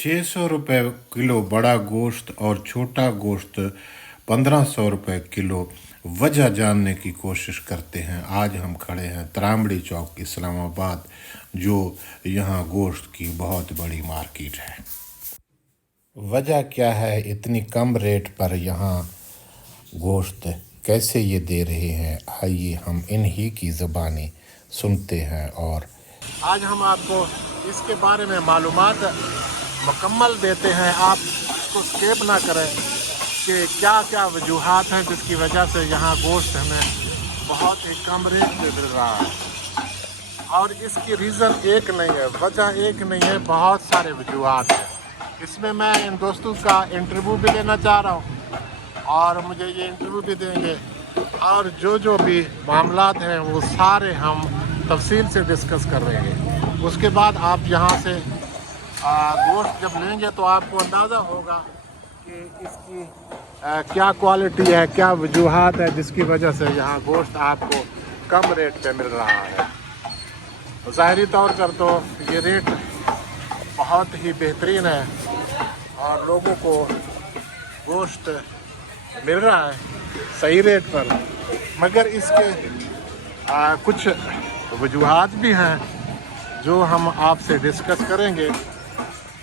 ₹600 kilo बड़ा गोश्त और छोटा गोश्त ₹1500 किलो। वजह जानने की कोशिश करते हैं। आज हम खड़े हैं त्रामड़ी चौक इस्लामाबाद, जो यहाँ गोश्त की बहुत बड़ी मार्केट है। वजह क्या है इतनी कम रेट पर यहाँ गोश्त कैसे ये दे रहे हैं? आइए हम इन्हीं की ज़बानी सुनते हैं और आज हम आपको इसके बारे में मालूमात मुकम्मल देते हैं। आप इसको स्किप ना करें कि क्या क्या वजूहात हैं जिसकी वजह से यहाँ गोश्त हमें बहुत ही कम रेट पे मिल रहा है। और इसकी रीज़न एक नहीं है, वजह एक नहीं है, बहुत सारे वजूहात हैं। इसमें मैं इन दोस्तों का इंटरव्यू भी लेना चाह रहा हूँ और मुझे ये इंटरव्यू भी देंगे, और जो भी मामलात हैं वो सारे हम तफसील से डिस्कस कर रहे हैं। उसके बाद आप यहाँ से गोश्त जब लेंगे तो आपको अंदाज़ा होगा कि इसकी क्या क्वालिटी है, क्या वजूहात है जिसकी वजह से यहाँ गोश्त आपको कम रेट पे मिल रहा है। ज़ाहिरी तौर पर तो ये रेट बहुत ही बेहतरीन है और लोगों को गोश्त मिल रहा है सही रेट पर, मगर इसके कुछ वजूहात भी हैं जो हम आपसे डिस्कस करेंगे।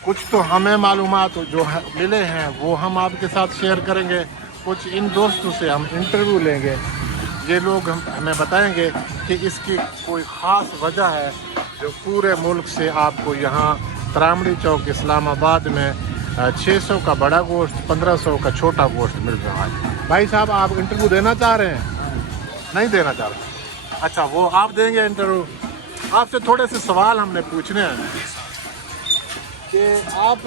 कुछ तो हमें मालूमात जो मिले हैं वो हम आपके साथ शेयर करेंगे, कुछ इन दोस्तों से हम इंटरव्यू लेंगे। ये लोग हमें बताएंगे कि इसकी कोई ख़ास वजह है जो पूरे मुल्क से आपको यहाँ त्रामड़ी चौक इस्लामाबाद में 600 का बड़ा गोश्त, 1500 का छोटा गोश्त मिल रहा है। भाई साहब, आप इंटरव्यू देना चाह रहे हैं? नहीं देना चाह रहे? अच्छा, वो आप देंगे इंटरव्यू। आपसे थोड़े से सवाल हमने पूछने हैं कि आप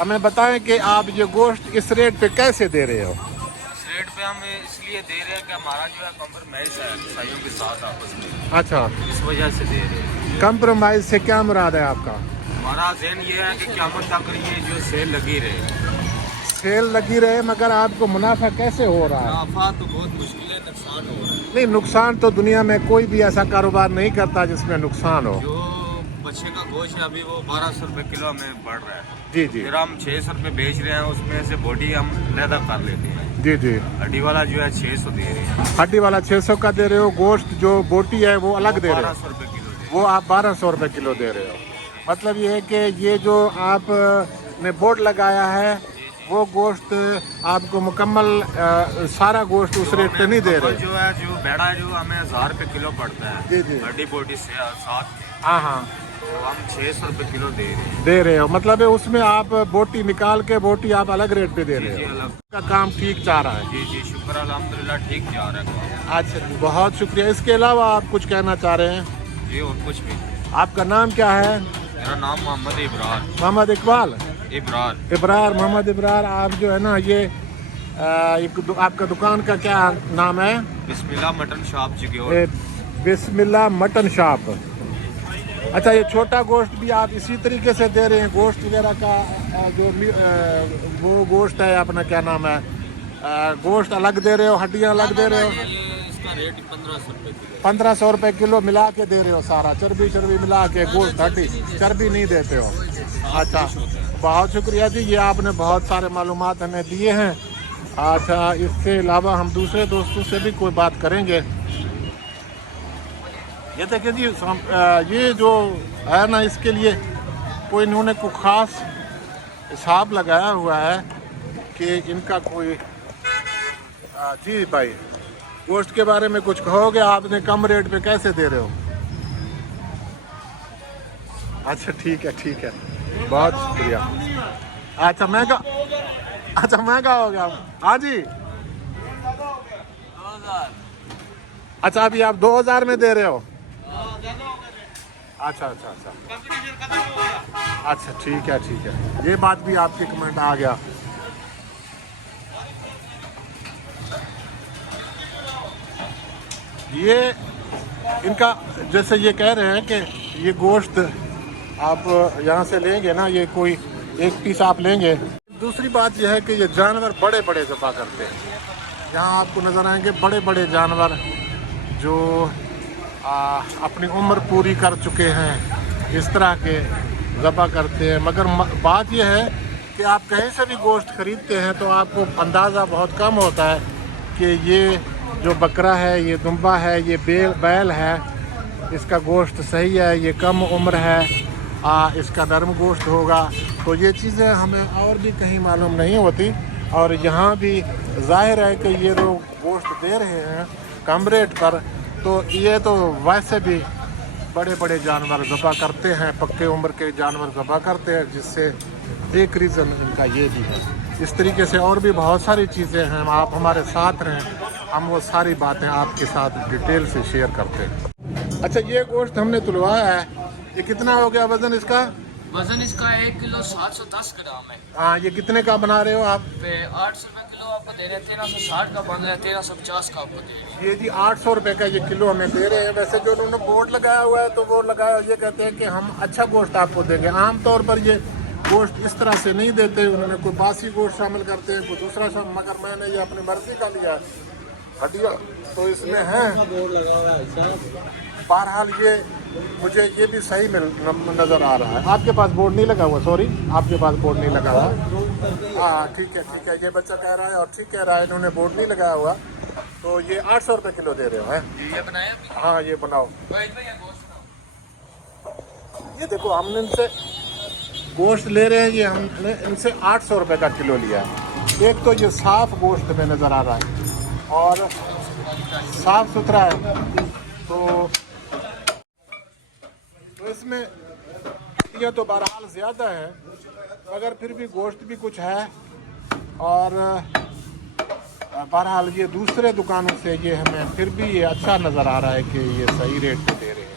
हमें बताएं कि आप ये गोश्त इस रेट पे कैसे दे रहे हो? इस रेट पे हम इसलिए दे रहे हैं कि हमारा जो है कॉम्प्रोमाइज़ है ईसाइयों के साथ आपस में। अच्छा, इस वजह से दे रहे हैं। कंप्रोमाइज़ से क्या मुराद है आपका? हमारा ज़हन ये है कि क़यामत तक ये जो सेल लगी रहे। सेल लगी रहे, मगर आपको मुनाफा कैसे हो रहा है? मुनाफा तो बहुत मुश्किल है, नुकसान हो रहा है। नहीं, नुकसान तो दुनिया में कोई भी ऐसा कारोबार नहीं करता जिसमें नुकसान हो। जो बच्चे का गोश्त है अभी वो 1200 रुपये किलो हमें बढ़ रहा है। जी जी। फिर हम 600 रुपये बेच रहे हैं, उसमें से बॉडी हम लहदा कर लेते हैं। जी जी। हड्डी वाला जो है 600 दे रहे हैं। हड्डी वाला 600 का दे रहे हो, गोश्त जो बोटी है वो अलग दे रहे हो? 1200 रुपये किलो दे। वो आप 1200 रुपये किलो दे रहे हो। मतलब ये है कि ये जो आपने बोर्ड लगाया है वो गोश्त आपको मुकम्मल सारा गोश्त उस रेट पे नहीं दे रहे? जो है जो बेड़ा है जो हमें 1000 रुपये किलो पड़ता है। जी जी। हड्डी बोटी से साथ हाँ हाँ, तो हम 600 रुपये किलो दे रहे हो। मतलब है उसमें आप बोटी निकाल के बोटी आप अलग रेट पे दे रहे जी हो? अलग। का काम ठीक जा रहा है? जी जी, शुक्र अल्हम्दुलिल्लाह ठीक जा रहा है। अच्छा जी, बहुत शुक्रिया। इसके अलावा आप कुछ कहना चाह रहे हैं? जी और कुछ भी। आपका नाम क्या है? मेरा नाम मोहम्मद इब्रार। मोहम्मद इकबाल? इब्रार। मोहम्मद इब्रार। आप जो है ना ये आपका दुकान का क्या नाम है? बिस्मिल्लाह मटन शॉप चिक्योर। बिस्मिल्लाह मटन शॉप। अच्छा, ये छोटा गोश्त भी आप इसी तरीके से दे रहे हैं? गोश्त वगैरह का जो वो गोश्त है अपना, क्या नाम है, गोश्त अलग दे रहे हो, हड्डियाँ अलग दे रहे हो? इसका रेट 1500 रुपये किलो। 1500 रुपये किलो मिला के दे रहे हो सारा? चर्बी मिला के गोश्त, हड्डी, चर्बी नहीं देते हो? अच्छा, बहुत शुक्रिया जी, ये आपने बहुत सारे मालूमात हमें दिए हैं। अच्छा, इसके अलावा हम दूसरे दोस्तों से भी कोई बात करेंगे। ये देखिए जी, ये जो है ना, इसके लिए कोई इन्होंने कोई ख़ास हिसाब लगाया हुआ है कि इनका कोई जी भाई, गोश्त के बारे में कुछ कहोगे? आपने कम रेट पे कैसे दे रहे हो? अच्छा ठीक है, बहुत शुक्रिया। अच्छा महंगा हो गया। हाँ जी। 2000। अच्छा, अभी आप 2000 में दे रहे हो? अच्छा, ठीक है, ये बात भी आपके कमेंट आ गया। ये इनका जैसे ये कह रहे हैं कि ये गोश्त आप यहाँ से लेंगे ना, ये कोई एक पीस आप लेंगे। दूसरी बात यह है कि ये जानवर बड़े बड़े ज़बह करते हैं। यहाँ आपको नज़र आएंगे बड़े बड़े जानवर जो अपनी उम्र पूरी कर चुके हैं, इस तरह के ज़बह करते हैं। मगर बात यह है कि आप कहीं से भी गोश्त ख़रीदते हैं तो आपको अंदाज़ा बहुत कम होता है कि ये जो बकरा है, ये दुम्बा है, ये बैल है, इसका गोश्त सही है, ये कम उम्र है, इसका नरम गोश्त होगा। तो ये चीज़ें हमें और भी कहीं मालूम नहीं होती। और यहाँ भी ज़ाहिर है कि ये लोग गोश्त दे रहे हैं कम रेट पर, तो ये तो वैसे भी बड़े बड़े जानवर ज़बह करते हैं, पक्के उम्र के जानवर ज़बह करते हैं, जिससे एक रीज़न इनका ये भी है। इस तरीके से और भी बहुत सारी चीज़ें हैं। आप हमारे साथ रहें, हम वो सारी बातें आपके साथ डिटेल से शेयर करते हैं। अच्छा, ये गोश्त हमने तुलवाया है, ये कितना हो गया वज़न इसका? वजन इसका 1 किलो 710 ग्राम है। हाँ, ये कितने का बना रहे हो आप? 800 रुपये किलो आपको दे रहे हैं, 1360 का बन रहा है, 1350 का आपको दे रहे हैं। ये जी 800 रुपये का ये किलो हमें दे रहे हैं। वैसे जो उन्होंने बोर्ड लगाया हुआ है तो वो लगाया, ये कहते हैं कि हम अच्छा गोश्त आपको देंगे। आमतौर पर ये गोश्त इस तरह से नहीं देते, उन्होंने कोई बासी गोश्त शामिल करते हैं, कोई दूसरा शामिल, मगर मैंने ये अपनी मर्जी का लिया हड्डियाँ तो इसमें है। बहरहाल ये मुझे ये भी सही नज़र आ रहा है। आपके पास बोर्ड नहीं लगा हुआ? सॉरी, आपके पास बोर्ड नहीं लगा हुआ? हाँ, ठीक है, ये बच्चा कह रहा है और ठीक कह रहा है, इन्होंने बोर्ड नहीं लगाया हुआ। तो ये 800 रुपये किलो दे रहे हो, हैं? ये बनाया? हाँ, ये बनाओ। ये देखो, हमने इनसे गोश्त ले रहे हैं, ये हमने इनसे 800 रुपये का किलो लिया है। एक तो ये साफ़ गोश्त में नज़र आ रहा है और साफ़ सुथरा है, तो इसमें ये तो बहरहाल ज़्यादा है, मगर फिर भी गोश्त भी कुछ है। और बहरहाल ये दूसरे दुकानों से ये हमें फिर भी ये अच्छा नज़र आ रहा है कि ये सही रेट पे दे रहे हैं।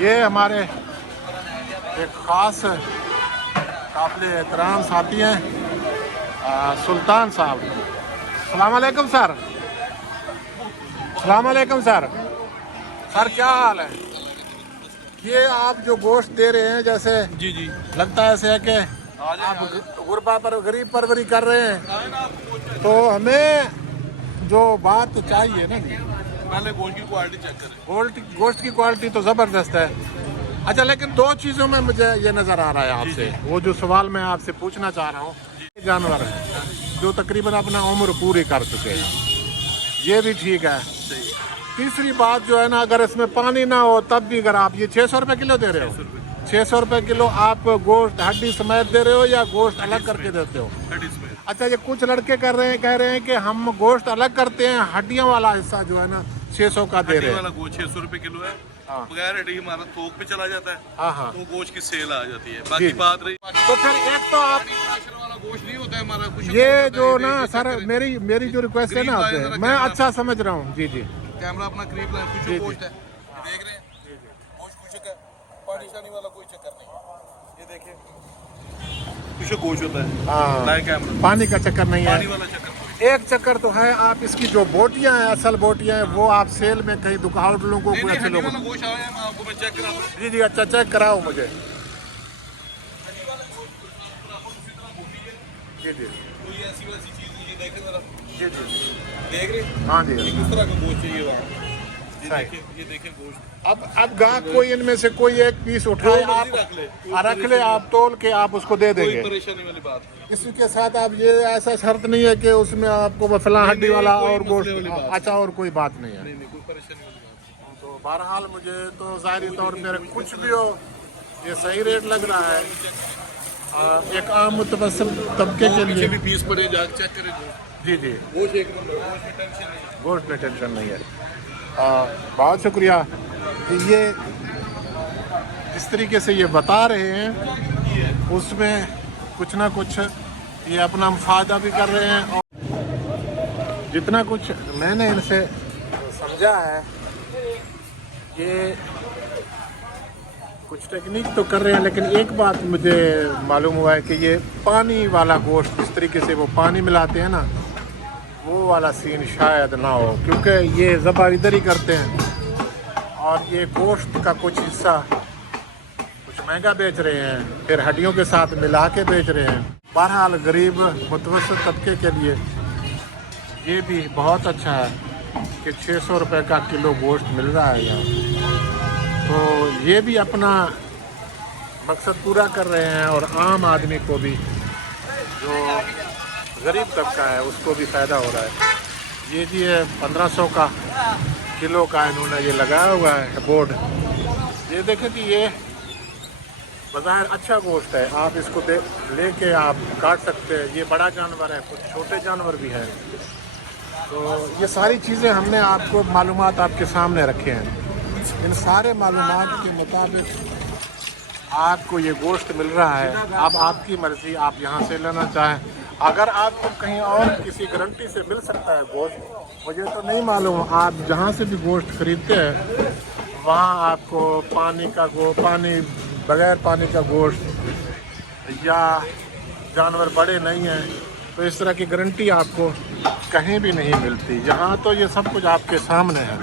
ये हमारे एक ख़ास काबिल एहतराम साथी हैं, सुल्तान साहब। अस्सलाम वालेकुम सर। अस्सलाम वालेकुम सर। सर क्या हाल है? ये आप जो गोश्त दे रहे हैं, जैसे जी जी लगता है ऐसे है कि आप गुरबा पर गरीब परवरी कर रहे हैं, तो हमें जो बात चाहिए ना जी, पहले गोश्त की क्वालिटी चेक करें। गोश्त की क्वालिटी तो ज़बरदस्त है। अच्छा, लेकिन दो चीज़ों में मुझे ये नज़र आ रहा है आपसे, वो जो सवाल मैं आपसे पूछना चाह रहा हूँ, जानवर है जो तकरीबन अपना उम्र पूरी कर चुके हैं, ये भी ठीक है। तीसरी बात जो है ना, अगर इसमें पानी ना हो तब भी, अगर आप ये 600 रुपये किलो दे रहे हो, 600 रुपये किलो आप गोश्त हड्डी समेत दे रहे हो या गोश्त अलग करके देते हो? अच्छा, ये कुछ लड़के कह रहे हैं कि हम गोश्त अलग करते हैं, हड्डियों वाला हिस्सा जो है ना 600 का दे रहे हैं। वाला गोश्त 600 रुपए किलो है, बगैर हड्डी हमारा थोक पे चला जाता है। हाँ, तो गोश्त की सेल आ जाती है। बाकी बात रही, तो फिर एक तो आप वाला गोश्त नहीं होता है हमारा कुछ। ये जो ना सर, मेरी जो रिक्वेस्ट है ना आपसे, मैं अच्छा समझ रहा हूँ। जी जी, कैमरा अपना करीब लाए, कुछ गोश्त है देख रहे हैं, गोश्त कुछ है, पानी शानी वाला कोई चक्कर नहीं। ये देखिए कुछ गोश्त होता है। हाँ, लाए कैमरा, पानी का चक्कर नहीं पानी है। वाला चक्कर एक चक्कर तो है, आप इसकी जो बोटियां हैं, असल बोटियां हैं, वो आप सेल में कहीं दुकान लोगों को नहीं, अच्छे हड्डी लोगों वाला गोश्त आया है, मैं आपको मैं चेक करा दूं। जी जी, अच्छा चेक कराओ मुझे। जी जी कोई ऐसी वैसी चीज नहीं है, देखें जरा, जी जी, देख रहे हाँ जी। किस तरह का गोश्त चाहिए वहाँ। ये देखें गोश्त। अब गाहक कोई इनमें से कोई एक पीस उठाए, आप रख ले, आप तोल के आप उसको दे कोई देंगे। परेशानी वाली बात नहीं। इसी के साथ आप ये ऐसा शर्त नहीं है कि उसमें आपको फला हड्डी वाला कोई और मसले गोश्त, वाली बात अच्छा और कोई बात नहीं है। नहीं, कोई परेशानी वाली बात नहीं। तो बहरहाल मुझे तो ज़ाहिरी तौर पर कुछ भी हो, ये सही रेट लग रहा है। एक आम मुतवस्सिल तबके के लिए भी पीस पड़े, जा चेक करें गोश्त। जी जी, गोश्त एक नंबर, गोश्त में टेंशन नहीं। गोश्त में टेंशन नहीं है। बहुत शुक्रिया कि ये जिस तरीके से ये बता रहे हैं, उसमें कुछ ना कुछ ये अपना फ़ायदा भी कर रहे हैं। और जितना कुछ मैंने इनसे समझा है, ये कुछ टेक्निक तो कर रहे हैं, लेकिन एक बात मुझे मालूम हुआ है कि ये पानी वाला गोश्त, जिस तरीके से वो पानी मिलाते हैं ना, वो वाला सीन शायद ना हो, क्योंकि ये ज़बह इधर ही करते हैं और ये गोश्त का कुछ हिस्सा कुछ महंगा बेच रहे हैं, फिर हड्डियों के साथ मिला के बेच रहे हैं। बहरहाल गरीब मुतवस्सित तबके के लिए ये भी बहुत अच्छा है कि 600 रुपये का किलो गोश्त मिल रहा है यहाँ। तो ये भी अपना मकसद पूरा कर रहे हैं और आम आदमी को भी, जो गरीब तबका है, उसको भी फ़ायदा हो रहा है। ये जी है 1500 का किलो का इन्होंने ये लगाया हुआ है बोर्ड। ये देखें कि ये बाज़ार अच्छा गोश्त है, आप इसको लेके आप काट सकते हैं। ये बड़ा जानवर है, कुछ छोटे जानवर भी हैं। तो ये सारी चीज़ें हमने आपको मालूमात आपके सामने रखे हैं। इन सारे मालूमात के मुताबिक आपको ये गोश्त मिल रहा है। अब आपकी मर्ज़ी, आप यहाँ से लेना चाहें। अगर आपको कहीं और किसी गारंटी से मिल सकता है गोश्त, मुझे तो नहीं मालूम। आप जहाँ से भी गोश्त ख़रीदते हैं वहाँ आपको पानी बगैर पानी का गोश्त या जानवर बड़े नहीं हैं, तो इस तरह की गारंटी आपको कहीं भी नहीं मिलती। यहाँ तो ये सब कुछ आपके सामने है।